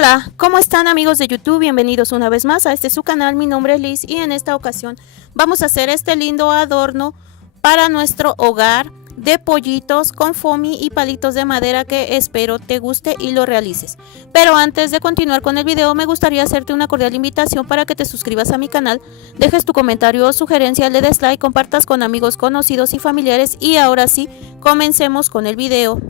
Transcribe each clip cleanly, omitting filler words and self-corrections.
Hola, ¿cómo están amigos de YouTube? Bienvenidos una vez más a su canal. Mi nombre es Liz y en esta ocasión vamos a hacer este lindo adorno para nuestro hogar de pollitos con foamy y palitos de madera que espero te guste y lo realices. Pero antes de continuar con el video me gustaría hacerte una cordial invitación para que te suscribas a mi canal, dejes tu comentario o sugerencia, le des like, compartas con amigos, conocidos y familiares y ahora sí, comencemos con el video.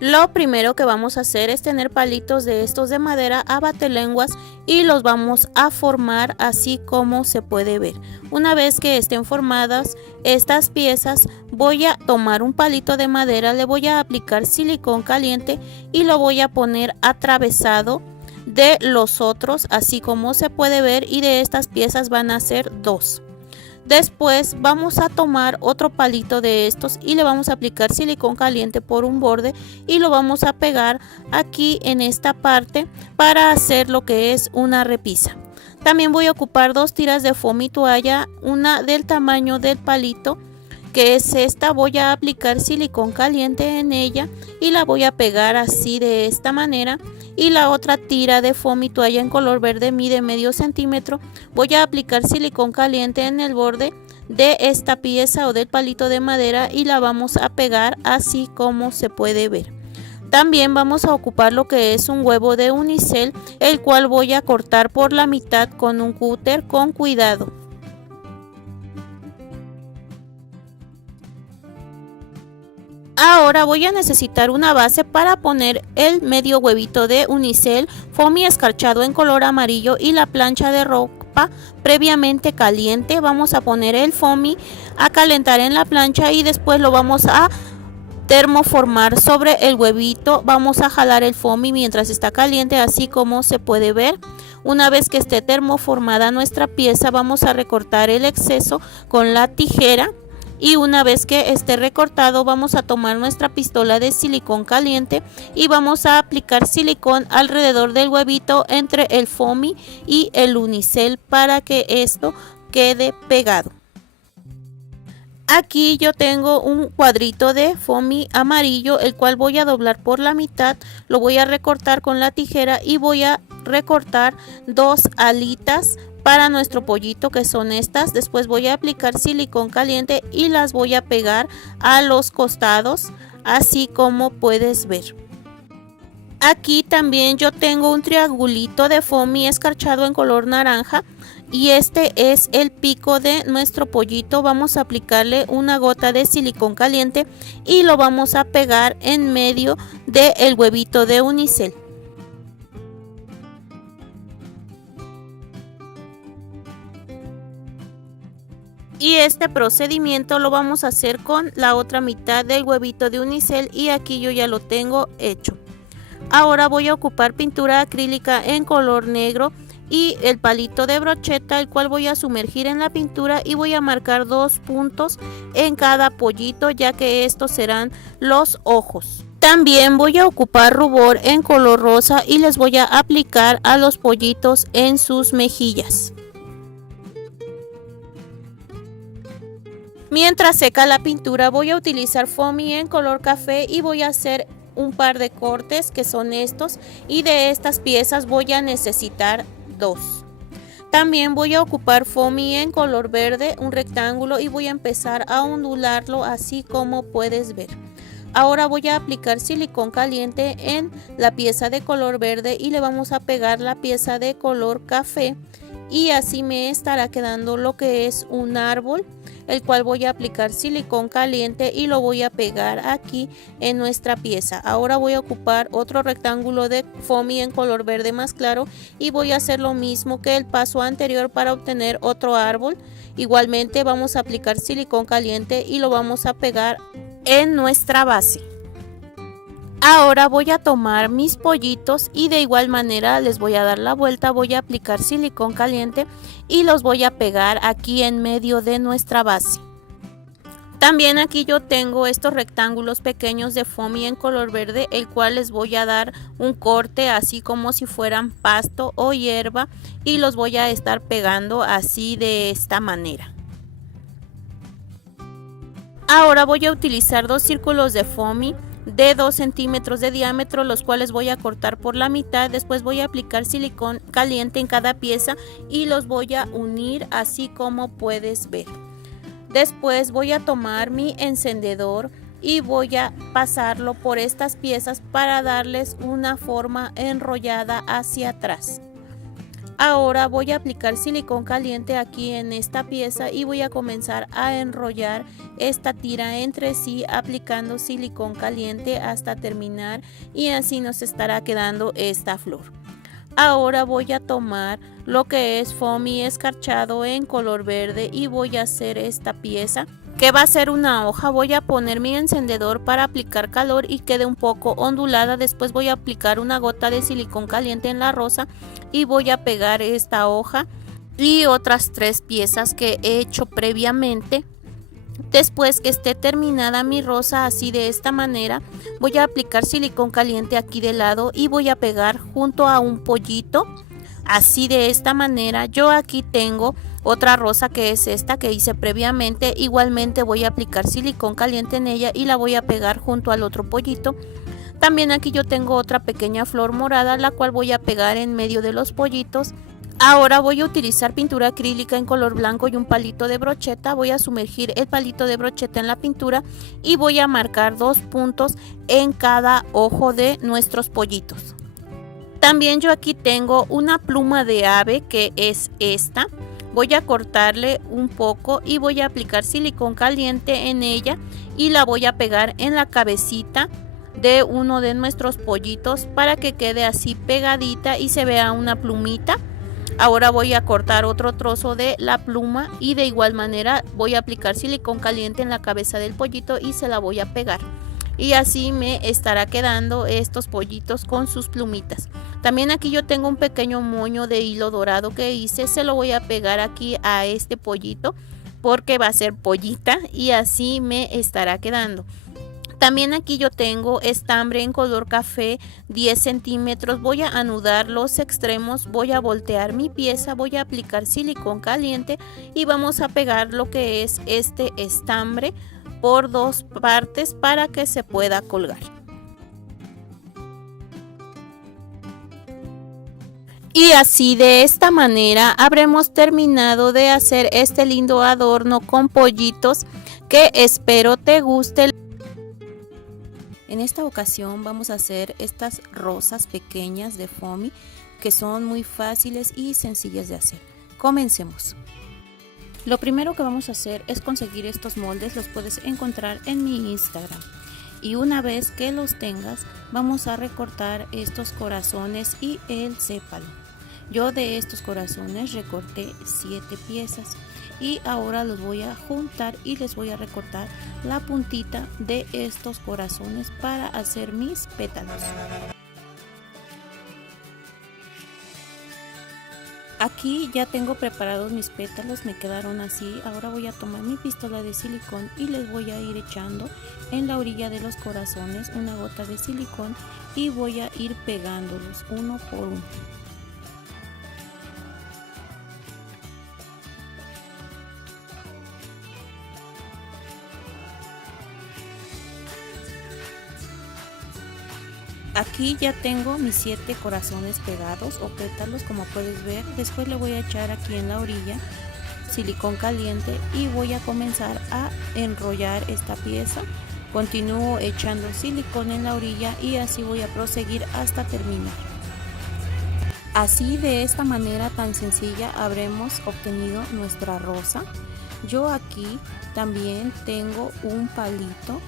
Lo primero que vamos a hacer es tener palitos de estos de madera a batelenguas y los vamos a formar así como se puede ver. Una vez que estén formadas estas piezas, voy a tomar un palito de madera, le voy a aplicar silicón caliente y lo voy a poner atravesado de los otros así como se puede ver, y de estas piezas van a ser dos. Después vamos a tomar otro palito de estos y le vamos a aplicar silicón caliente por un borde y lo vamos a pegar aquí en esta parte para hacer lo que es una repisa. También voy a ocupar dos tiras de foamy toalla, una del tamaño del palito que es esta. Voy a aplicar silicón caliente en ella y la voy a pegar así de esta manera, y la otra tira de foamy toalla en color verde mide medio centímetro. Voy a aplicar silicón caliente en el borde de esta pieza o del palito de madera y la vamos a pegar así como se puede ver. También vamos a ocupar lo que es un huevo de unicel, el cual voy a cortar por la mitad con un cúter con cuidado. Ahora voy a necesitar una base para poner el medio huevito de unicel, foamy escarchado en color amarillo y la plancha de ropa previamente caliente. Vamos a poner el foamy a calentar en la plancha y después lo vamos a termoformar sobre el huevito. Vamos a jalar el foamy mientras está caliente así como se puede ver. Una vez que esté termoformada nuestra pieza, vamos a recortar el exceso con la tijera. Y una vez que esté recortado, vamos a tomar nuestra pistola de silicón caliente y vamos a aplicar silicón alrededor del huevito entre el foamy y el unicel para que esto quede pegado. Aquí yo tengo un cuadrito de foamy amarillo, el cual voy a doblar por la mitad, lo voy a recortar con la tijera y voy a recortar dos alitas para nuestro pollito, que son estas. Después voy a aplicar silicón caliente y las voy a pegar a los costados así como puedes ver. Aquí también yo tengo un triangulito de foamy escarchado en color naranja y este es el pico de nuestro pollito. Vamos a aplicarle una gota de silicón caliente y lo vamos a pegar en medio del huevito de unicel. Y este procedimiento lo vamos a hacer con la otra mitad del huevito de unicel y aquí yo ya lo tengo hecho. Ahora voy a ocupar pintura acrílica en color negro y el palito de brocheta, el cual voy a sumergir en la pintura y voy a marcar dos puntos en cada pollito, ya que estos serán los ojos. También voy a ocupar rubor en color rosa y les voy a aplicar a los pollitos en sus mejillas. Mientras seca la pintura, voy a utilizar foamy en color café y voy a hacer un par de cortes que son estos, y de estas piezas voy a necesitar dos. También voy a ocupar foamy en color verde, un rectángulo, y voy a empezar a ondularlo así como puedes ver. Ahora voy a aplicar silicón caliente en la pieza de color verde y le vamos a pegar la pieza de color café y así me estará quedando lo que es un árbol, el cual voy a aplicar silicón caliente y lo voy a pegar aquí en nuestra pieza. Ahora voy a ocupar otro rectángulo de foamy en color verde más claro y voy a hacer lo mismo que el paso anterior para obtener otro árbol. Igualmente vamos a aplicar silicón caliente y lo vamos a pegar en nuestra base. Ahora voy a tomar mis pollitos y de igual manera les voy a dar la vuelta, voy a aplicar silicón caliente y los voy a pegar aquí en medio de nuestra base. También aquí yo tengo estos rectángulos pequeños de foamy en color verde, el cual les voy a dar un corte así como si fueran pasto o hierba y los voy a estar pegando así de esta manera. Ahora voy a utilizar dos círculos de foamy de 2 centímetros de diámetro, los cuales voy a cortar por la mitad. Después voy a aplicar silicón caliente en cada pieza y los voy a unir así como puedes ver. Después voy a tomar mi encendedor y voy a pasarlo por estas piezas para darles una forma enrollada hacia atrás. Ahora voy a aplicar silicón caliente aquí en esta pieza y voy a comenzar a enrollar esta tira entre sí aplicando silicón caliente hasta terminar, y así nos estará quedando esta flor. Ahora voy a tomar lo que es foamy escarchado en color verde y voy a hacer esta pieza que va a ser una hoja. Voy a poner mi encendedor para aplicar calor y quede un poco ondulada. Después voy a aplicar una gota de silicón caliente en la rosa y voy a pegar esta hoja y otras 3 piezas que he hecho previamente. Después que esté terminada mi rosa así de esta manera, voy a aplicar silicón caliente aquí de lado y voy a pegar junto a un pollito así de esta manera. Yo aquí tengo otra rosa que es esta que hice previamente. Igualmente voy a aplicar silicón caliente en ella y la voy a pegar junto al otro pollito. También aquí yo tengo otra pequeña flor morada, la cual voy a pegar en medio de los pollitos. Ahora voy a utilizar pintura acrílica en color blanco y un palito de brocheta. Voy a sumergir el palito de brocheta en la pintura y voy a marcar 2 puntos en cada ojo de nuestros pollitos. También yo aquí tengo una pluma de ave que es esta. Voy a cortarle un poco y voy a aplicar silicón caliente en ella y la voy a pegar en la cabecita de uno de nuestros pollitos para que quede así pegadita y se vea una plumita. Ahora voy a cortar otro trozo de la pluma y de igual manera voy a aplicar silicón caliente en la cabeza del pollito y se la voy a pegar. Y así me estará quedando estos pollitos con sus plumitas. También aquí yo tengo un pequeño moño de hilo dorado que hice. Se lo voy a pegar aquí a este pollito porque va a ser pollita y así me estará quedando. También aquí yo tengo estambre en color café 10 centímetros. Voy a anudar los extremos, voy a voltear mi pieza, voy a aplicar silicón caliente y vamos a pegar lo que es este estambre por 2 partes para que se pueda colgar. Y así de esta manera habremos terminado de hacer este lindo adorno con pollitos que espero te guste. En esta ocasión vamos a hacer estas rosas pequeñas de foamy que son muy fáciles y sencillas de hacer. Comencemos. Lo primero que vamos a hacer es conseguir estos moldes, los puedes encontrar en mi Instagram. Y una vez que los tengas, vamos a recortar estos corazones y el sépalo. Yo de estos corazones recorté 7 piezas y ahora los voy a juntar y les voy a recortar la puntita de estos corazones para hacer mis pétalos. Aquí ya tengo preparados mis pétalos, me quedaron así. Ahora voy a tomar mi pistola de silicón y les voy a ir echando en la orilla de los corazones una gota de silicón y voy a ir pegándolos uno por uno. Aquí ya tengo mis 7 corazones pegados o pétalos, como puedes ver. Después le voy a echar aquí en la orilla silicón caliente y voy a comenzar a enrollar esta pieza. Continúo echando silicón en la orilla y así voy a proseguir hasta terminar. Así de esta manera tan sencilla habremos obtenido nuestra rosa. Yo aquí también tengo un palito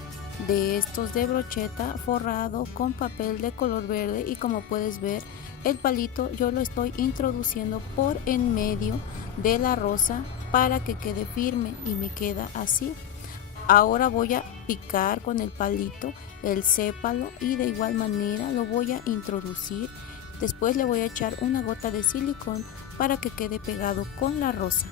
de estos de brocheta forrado con papel de color verde y como puedes ver el palito yo lo estoy introduciendo por en medio de la rosa para que quede firme y me queda así. Ahora voy a picar con el palito el sépalo y de igual manera lo voy a introducir. Después le voy a echar una gota de silicón para que quede pegado con la rosa.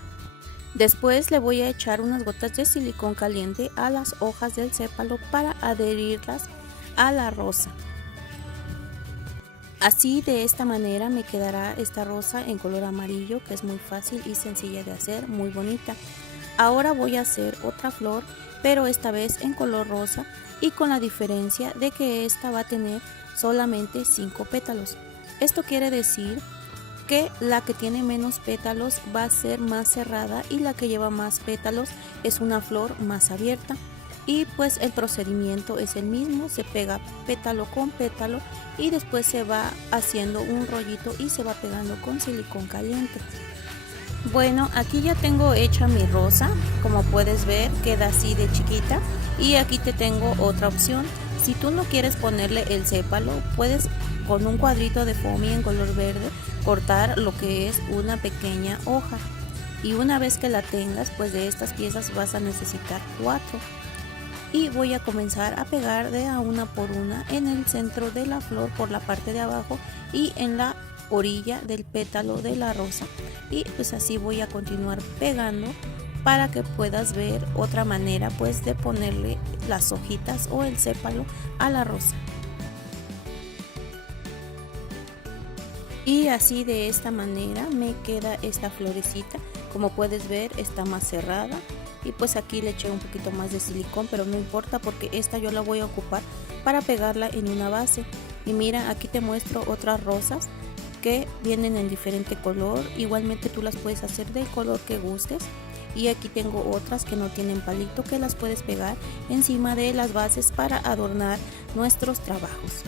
Después le voy a echar unas gotas de silicón caliente a las hojas del sépalo para adherirlas a la rosa. Así de esta manera me quedará esta rosa en color amarillo que es muy fácil y sencilla de hacer, muy bonita. Ahora voy a hacer otra flor, pero esta vez en color rosa y con la diferencia de que esta va a tener solamente 5 pétalos. Esto quiere decir que la que tiene menos pétalos va a ser más cerrada y la que lleva más pétalos es una flor más abierta. Y pues el procedimiento es el mismo, se pega pétalo con pétalo y después se va haciendo un rollito y se va pegando con silicón caliente. Bueno, aquí ya tengo hecha mi rosa, como puedes ver queda así de chiquita, y aquí te tengo otra opción. Si tú no quieres ponerle el sépalo, puedes con un cuadrito de foamy en color verde cortar lo que es una pequeña hoja, y una vez que la tengas, pues de estas piezas vas a necesitar 4. Y voy a comenzar a pegar de a una por una en el centro de la flor por la parte de abajo y en la orilla del pétalo de la rosa, y pues así voy a continuar pegando para que puedas ver otra manera pues de ponerle las hojitas o el sépalo a la rosa. Y así de esta manera me queda esta florecita. Como puedes ver, está más cerrada. Y pues aquí le eché un poquito más de silicón, pero no importa porque esta yo la voy a ocupar para pegarla en una base. Y mira, aquí te muestro otras rosas que vienen en diferente color. Igualmente tú las puedes hacer del color que gustes. Y aquí tengo otras que no tienen palito, que las puedes pegar encima de las bases para adornar nuestros trabajos.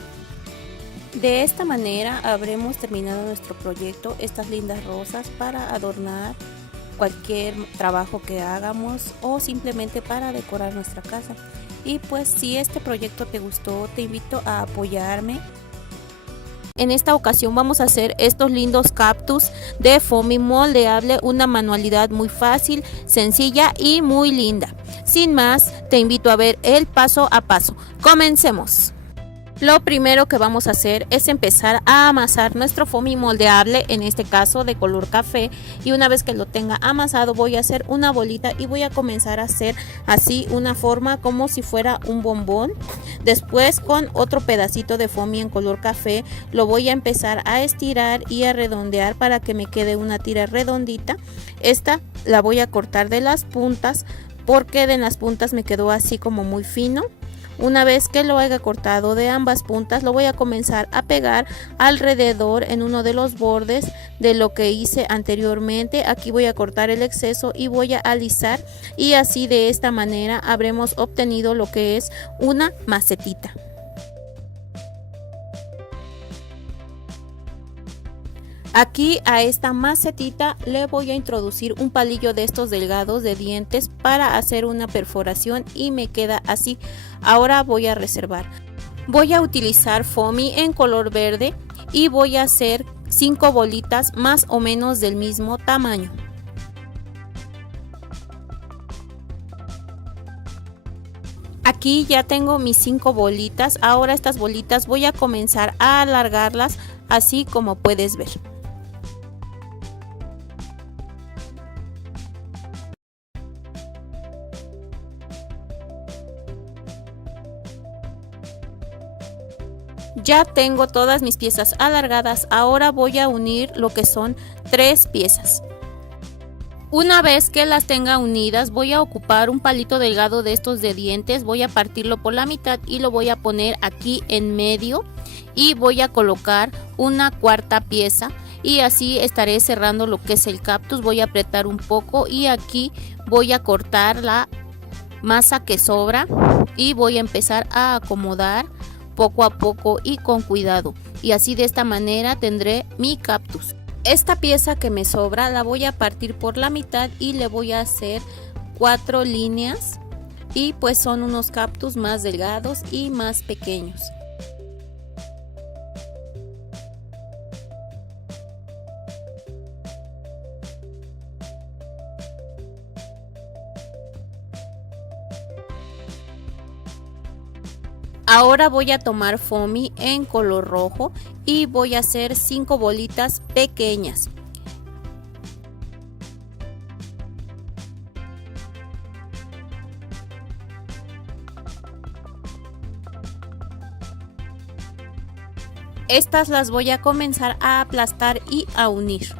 De esta manera habremos terminado nuestro proyecto, estas lindas rosas para adornar cualquier trabajo que hagamos o simplemente para decorar nuestra casa. Y pues si este proyecto te gustó, te invito a apoyarme. En esta ocasión vamos a hacer estos lindos cactus de foamy moldeable, una manualidad muy fácil, sencilla y muy linda. Sin más, te invito a ver el paso a paso. Comencemos. Lo primero que vamos a hacer es empezar a amasar nuestro foamy moldeable, en este caso de color café, y una vez que lo tenga amasado voy a hacer una bolita y voy a comenzar a hacer así una forma como si fuera un bombón. Después con otro pedacito de foamy en color café lo voy a empezar a estirar y a redondear para que me quede una tira redondita. Esta la voy a cortar de las puntas porque de las puntas me quedó así como muy fino. Una vez que lo haya cortado de ambas puntas, lo voy a comenzar a pegar alrededor en uno de los bordes de lo que hice anteriormente. Aquí voy a cortar el exceso y voy a alisar, y así de esta manera habremos obtenido lo que es una macetita. Aquí a esta macetita le voy a introducir un palillo de estos delgados de dientes para hacer una perforación y me queda así. Ahora voy a reservar. Voy a utilizar foamy en color verde y voy a hacer 5 bolitas más o menos del mismo tamaño. Aquí ya tengo mis 5 bolitas. Ahora estas bolitas voy a comenzar a alargarlas así como puedes ver. Ya tengo todas mis piezas alargadas, ahora voy a unir lo que son 3 piezas. Una vez que las tenga unidas, voy a ocupar un palito delgado de estos de dientes, voy a partirlo por la mitad y lo voy a poner aquí en medio y voy a colocar una cuarta pieza y así estaré cerrando lo que es el cactus. Voy a apretar un poco y aquí voy a cortar la masa que sobra y voy a empezar a acomodar poco a poco y con cuidado, y así de esta manera tendré mi cactus. Esta pieza que me sobra la voy a partir por la mitad y le voy a hacer 4 líneas, y pues son unos cactus más delgados y más pequeños. Ahora voy a tomar foamy en color rojo y voy a hacer 5 bolitas pequeñas. Estas las voy a comenzar a aplastar y a unir.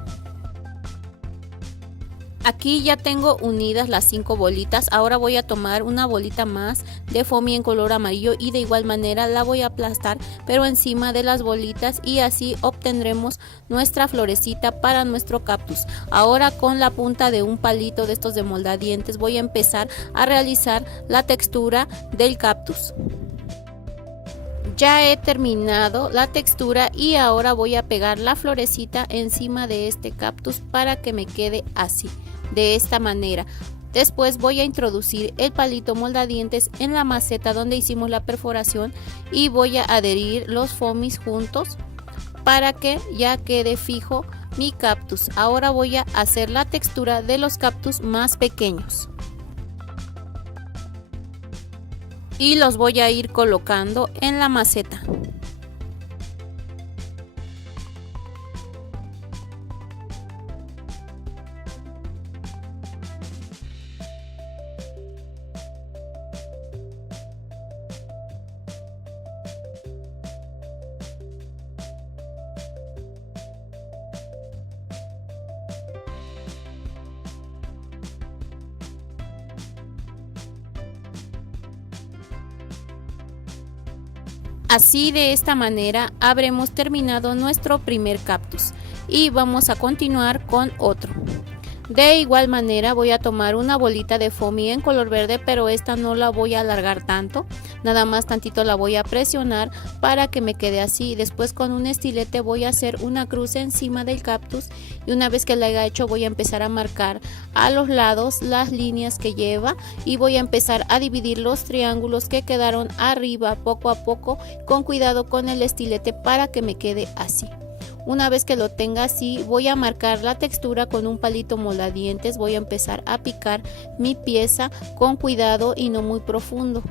Aquí ya tengo unidas las 5 bolitas. Ahora voy a tomar una bolita más de foamy en color amarillo y de igual manera la voy a aplastar pero encima de las bolitas, y así obtendremos nuestra florecita para nuestro cactus. Ahora con la punta de un palito de estos de moldadientes voy a empezar a realizar la textura del cactus. Ya he terminado la textura y ahora voy a pegar la florecita encima de este cactus para que me quede así, de esta manera. Después voy a introducir el palito moldadientes en la maceta donde hicimos la perforación y voy a adherir los foamies juntos para que ya quede fijo mi cactus. Ahora voy a hacer la textura de los cactus más pequeños y los voy a ir colocando en la maceta. Así, de esta manera habremos terminado nuestro primer cactus y vamos a continuar con otro. De igual manera voy a tomar una bolita de foamy en color verde, pero esta no la voy a alargar tanto, nada más tantito la voy a presionar para que me quede así. Después con un estilete voy a hacer una cruz encima del cactus y una vez que la haya hecho voy a empezar a marcar a los lados las líneas que lleva y voy a empezar a dividir los triángulos que quedaron arriba poco a poco, con cuidado con el estilete para que me quede así. Una vez que lo tenga así, voy a marcar la textura con un palito moldadientes. Voy a empezar a picar mi pieza con cuidado y no muy profundo.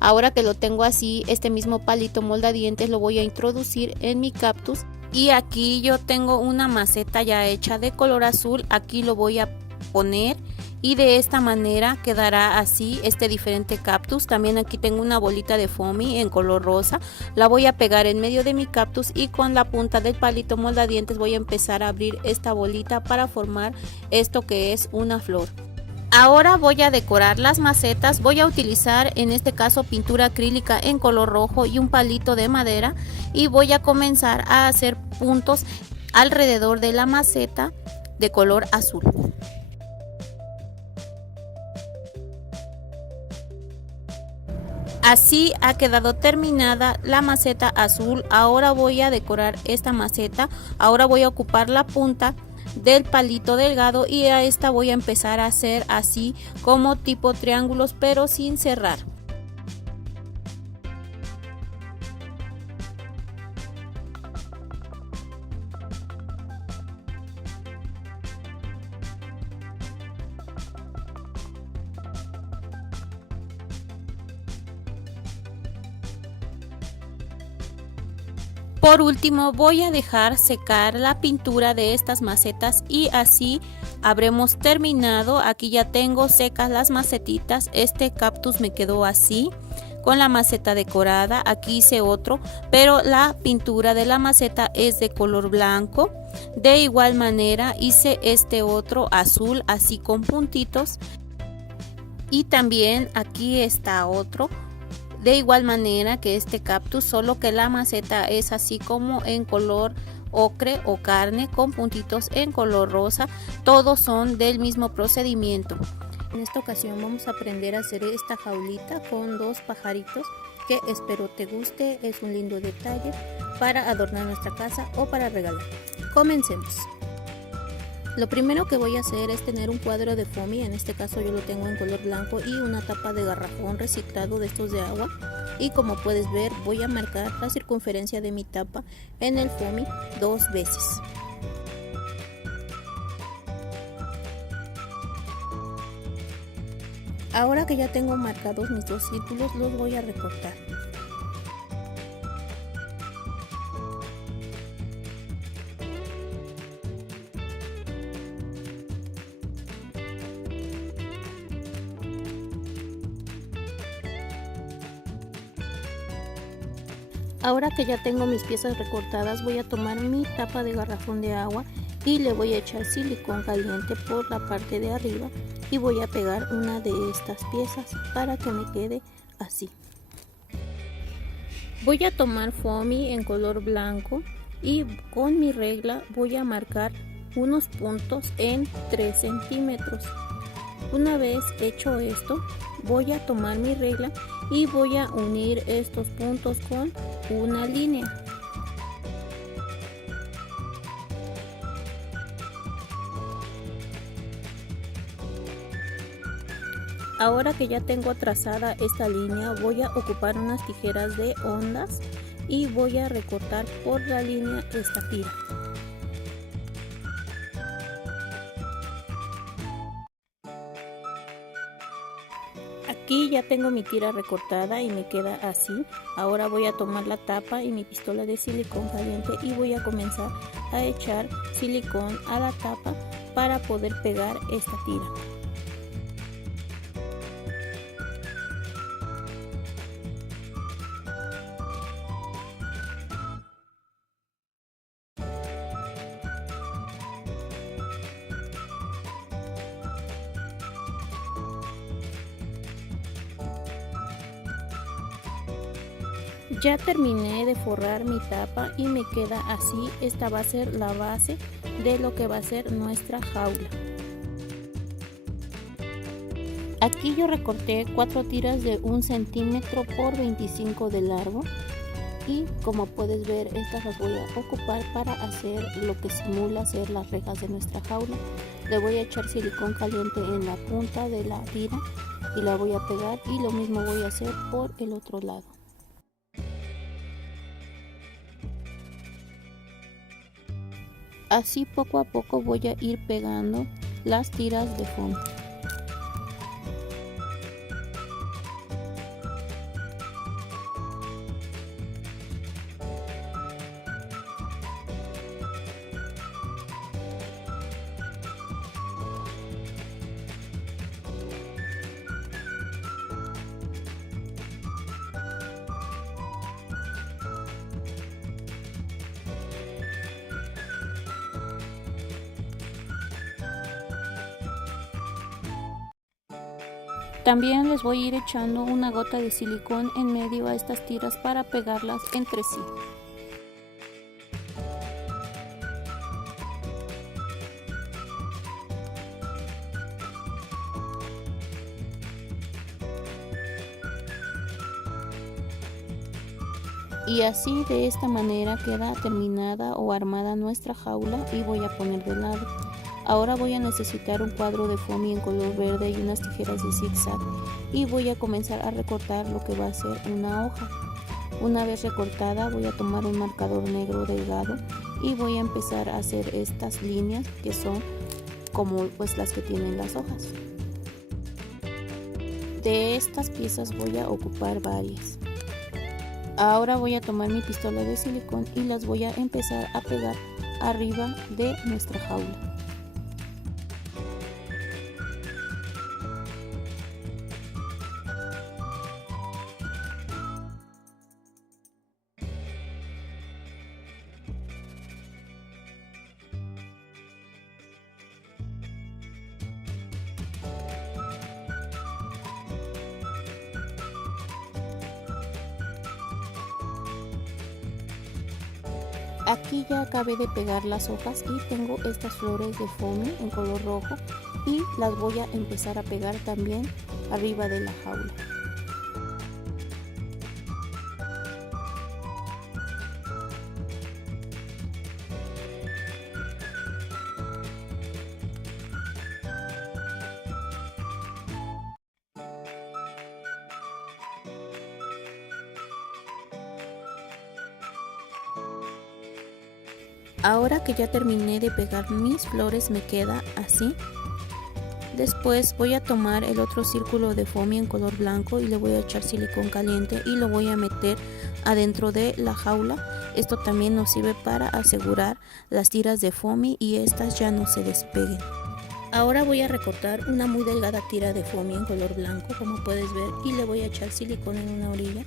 Ahora que lo tengo así, este mismo palito moldadientes lo voy a introducir en mi cactus. Y aquí yo tengo una maceta ya hecha de color azul. Aquí lo voy a poner y de esta manera quedará así este diferente cactus. También aquí tengo una bolita de foamy en color rosa, la voy a pegar en medio de mi cactus y con la punta del palito moldadientes voy a empezar a abrir esta bolita para formar esto que es una flor. Ahora voy a decorar las macetas. Voy a utilizar en este caso pintura acrílica en color rojo y un palito de madera y voy a comenzar a hacer puntos alrededor de la maceta de color azul. Así ha quedado terminada la maceta azul. Ahora voy a decorar esta maceta. Ahora voy a ocupar la punta del palito delgado y a esta voy a empezar a hacer así como tipo triángulos pero sin cerrar. Por último voy a dejar secar la pintura de estas macetas y así habremos terminado. Aquí ya tengo secas las macetitas. Este cactus me quedó así con la maceta decorada. Aquí hice otro, pero la pintura de la maceta es de color blanco. De igual manera hice este otro azul así con puntitos y también aquí está otro de igual manera que este cactus, solo que la maceta es así como en color ocre o carne con puntitos en color rosa. Todos son del mismo procedimiento. En esta ocasión vamos a aprender a hacer esta jaulita con dos pajaritos que espero te guste. Es un lindo detalle para adornar nuestra casa o para regalar. Comencemos. Lo primero que voy a hacer es tener un cuadro de foamy, en este caso yo lo tengo en color blanco, y una tapa de garrafón reciclado de estos de agua. Y como puedes ver voy a marcar la circunferencia de mi tapa en el foamy 2 veces. Ahora que ya tengo marcados mis 2 círculos, los voy a recortar. Ahora que ya tengo mis piezas recortadas, voy a tomar mi tapa de garrafón de agua y le voy a echar silicón caliente por la parte de arriba y voy a pegar una de estas piezas para que me quede así. Voy a tomar foamy en color blanco y con mi regla voy a marcar unos puntos en 3 centímetros. Una vez hecho esto, voy a tomar mi regla y voy a unir estos puntos con una línea. Ahora que ya tengo trazada esta línea, voy a ocupar unas tijeras de ondas y voy a recortar por la línea esta tira. Aquí ya tengo mi tira recortada y me queda así. Ahora voy a tomar la tapa y mi pistola de silicón caliente y voy a comenzar a echar silicón a la tapa para poder pegar esta tira. Ya terminé de forrar mi tapa y me queda así. Esta va a ser la base de lo que va a ser nuestra jaula. Aquí yo recorté 4 tiras de 1 centímetro por 25 de largo y como puedes ver estas las voy a ocupar para hacer lo que simula ser las rejas de nuestra jaula. Le voy a echar silicón caliente en la punta de la tira y la voy a pegar y lo mismo voy a hacer por el otro lado. Así poco a poco voy a ir pegando las tiras de fondo. También les voy a ir echando una gota de silicón en medio a estas tiras para pegarlas entre sí. Y así de esta manera queda terminada o armada nuestra jaula y voy a poner de lado. Ahora voy a necesitar un cuadro de foamy en color verde y unas tijeras de zigzag y voy a comenzar a recortar lo que va a ser una hoja. Una vez recortada voy a tomar un marcador negro delgado y voy a empezar a hacer estas líneas que son como pues las que tienen las hojas. De estas piezas voy a ocupar varias. Ahora voy a tomar mi pistola de silicón y las voy a empezar a pegar arriba de nuestra jaula. Aquí ya acabé de pegar las hojas y tengo estas flores de foamy en color rojo y las voy a empezar a pegar también arriba de la jaula. Ahora que ya terminé de pegar mis flores me queda así. Después voy a tomar el otro círculo de foamy en color blanco y le voy a echar silicón caliente y lo voy a meter adentro de la jaula. Esto también nos sirve para asegurar las tiras de foamy y estas ya no se despeguen. Ahora voy a recortar una muy delgada tira de foamy en color blanco, como puedes ver, y le voy a echar silicón en una orilla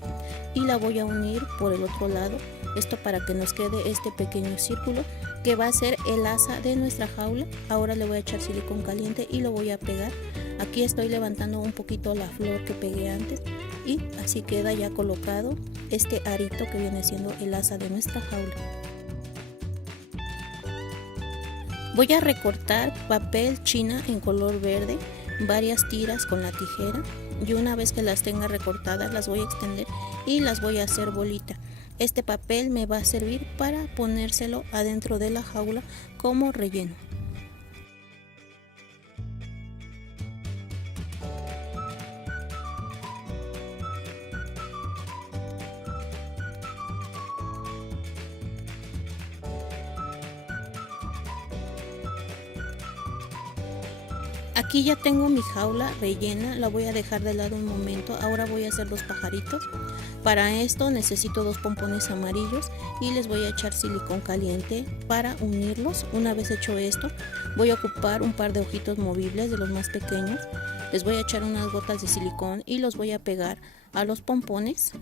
y la voy a unir por el otro lado, esto para que nos quede este pequeño círculo que va a ser el asa de nuestra jaula. Ahora le voy a echar silicón caliente y lo voy a pegar. Aquí estoy levantando un poquito la flor que pegué antes y así queda ya colocado este arito que viene siendo el asa de nuestra jaula. Voy a recortar papel china en color verde, varias tiras con la tijera, y una vez que las tenga recortadas las voy a extender y las voy a hacer bolita. Este papel me va a servir para ponérselo adentro de la jaula como relleno. Aquí ya tengo mi jaula rellena, la voy a dejar de lado un momento. Ahora voy a hacer los pajaritos. Para esto necesito 2 pompones amarillos y les voy a echar silicón caliente para unirlos. Una vez hecho esto, voy a ocupar un par de ojitos movibles de los más pequeños. Les voy a echar unas gotas de silicón y los voy a pegar a los pompones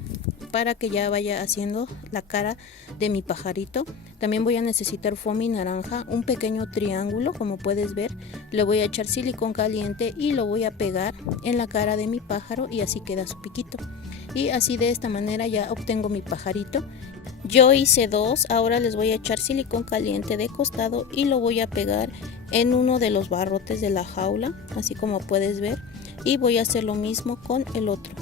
para que ya vaya haciendo la cara de mi pajarito. También voy a necesitar foamy naranja, un pequeño triángulo, como puedes ver. Le voy a echar silicón caliente y lo voy a pegar en la cara de mi pájaro y así queda su piquito. Y así de esta manera ya obtengo mi pajarito. Yo hice 2, ahora les voy a echar silicón caliente de costado y lo voy a pegar en uno de los barrotes de la jaula, así como puedes ver, y voy a hacer lo mismo con el otro.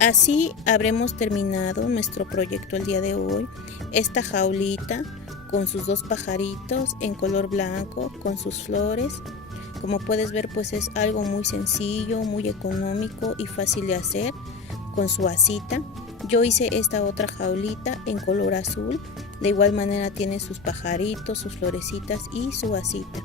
Así habremos terminado nuestro proyecto el día de hoy. Esta jaulita con sus 2 pajaritos en color blanco, con sus flores. Como puedes ver, pues es algo muy sencillo, muy económico y fácil de hacer con su asita. Yo hice esta otra jaulita en color azul. De igual manera tiene sus pajaritos, sus florecitas y su asita.